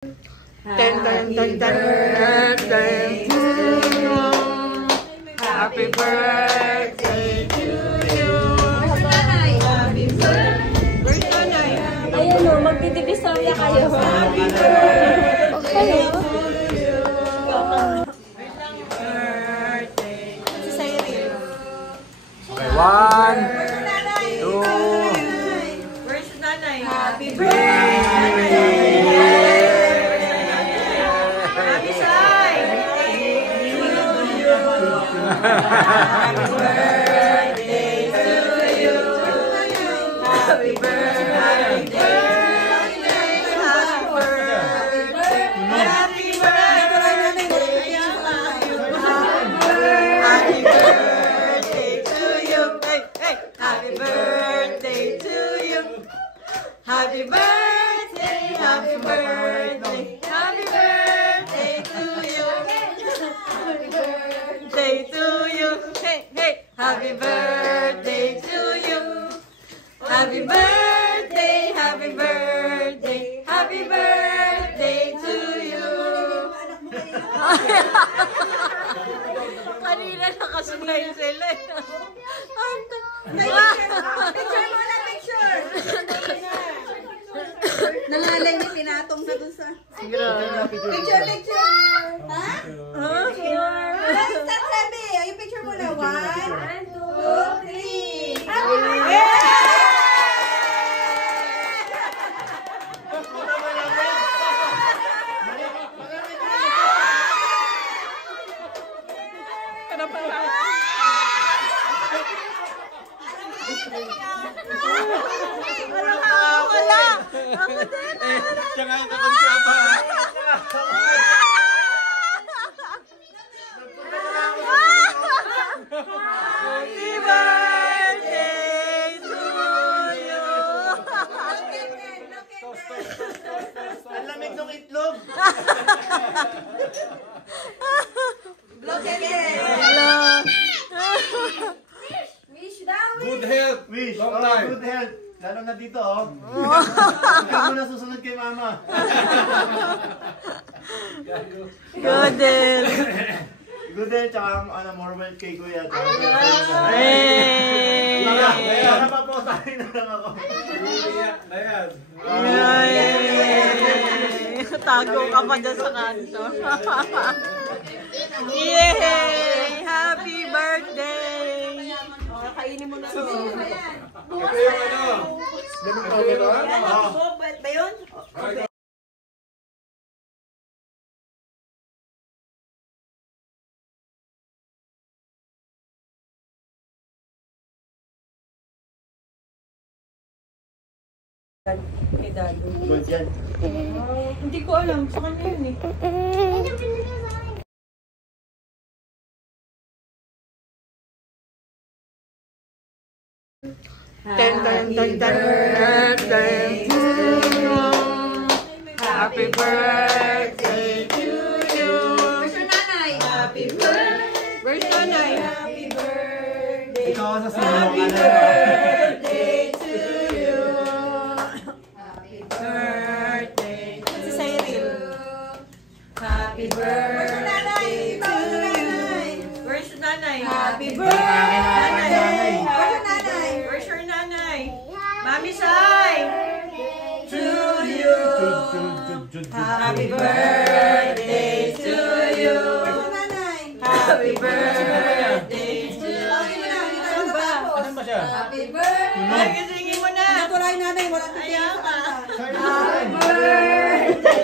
Happy birthday to you. Happy birthday to you. Happy birthday. Ayan o, magtitipisaya kayo. Happy birthday to you. Okay, 1, 2. Where's nanay? Happy birthday. Happy side. Happy birthday to you. Happy birthday. Happy birthday to you. Happy birthday, happy birthday, happy birthday to you. Happy birthday to you. Hey, hey, happy birthday to you. Happy birthday, happy birthday, happy birthday to you. Kanina nakasumay sila. Picture muna, picture! Nangalay niya, pinatong na dun sa... Picture, picture! Ha? Picture! Stop, Sabi! Yung picture muna. 1, 2, 3! Happy birthday! Wala! Ako din! Siya nga yung kakonsiya pa. Happy birthday to you! Ang lamig ng itlog. Wish daw! Good health. Wish. Long Oh, time. good health. Lalo na dito, oh. Ikaw muna susunod kay mama. Godel! Good health, tsaka more wealth kay kuya. Hey! Para paposahin na lang ako. Yay! Tago ka pa dyan sa kanto. Yay! Happy birthday! Kainin mo na. Ito yung ano? Lemon powder ba? Oo. Ba yun? Good yan. Hindi ko alam. Sa kanya yun eh. Happy birthday to you. Happy birthday to you. Where's your nanay? Happy birthday. Where's nanay? Happy birthday. Ikaw sa sinulong Happy ka na. birthday to you. Happy birthday to you. Happy birthday to you. Where's your nanay? Happy birthday. Where's your nanay? Mami Sai! To you. Happy birthday to you. Happy birthday to you. Asan ba siya? Happy birthday! Ay, kasingin mo na. Tulay nanay, wala titiyan sa kanta. Happy birthday.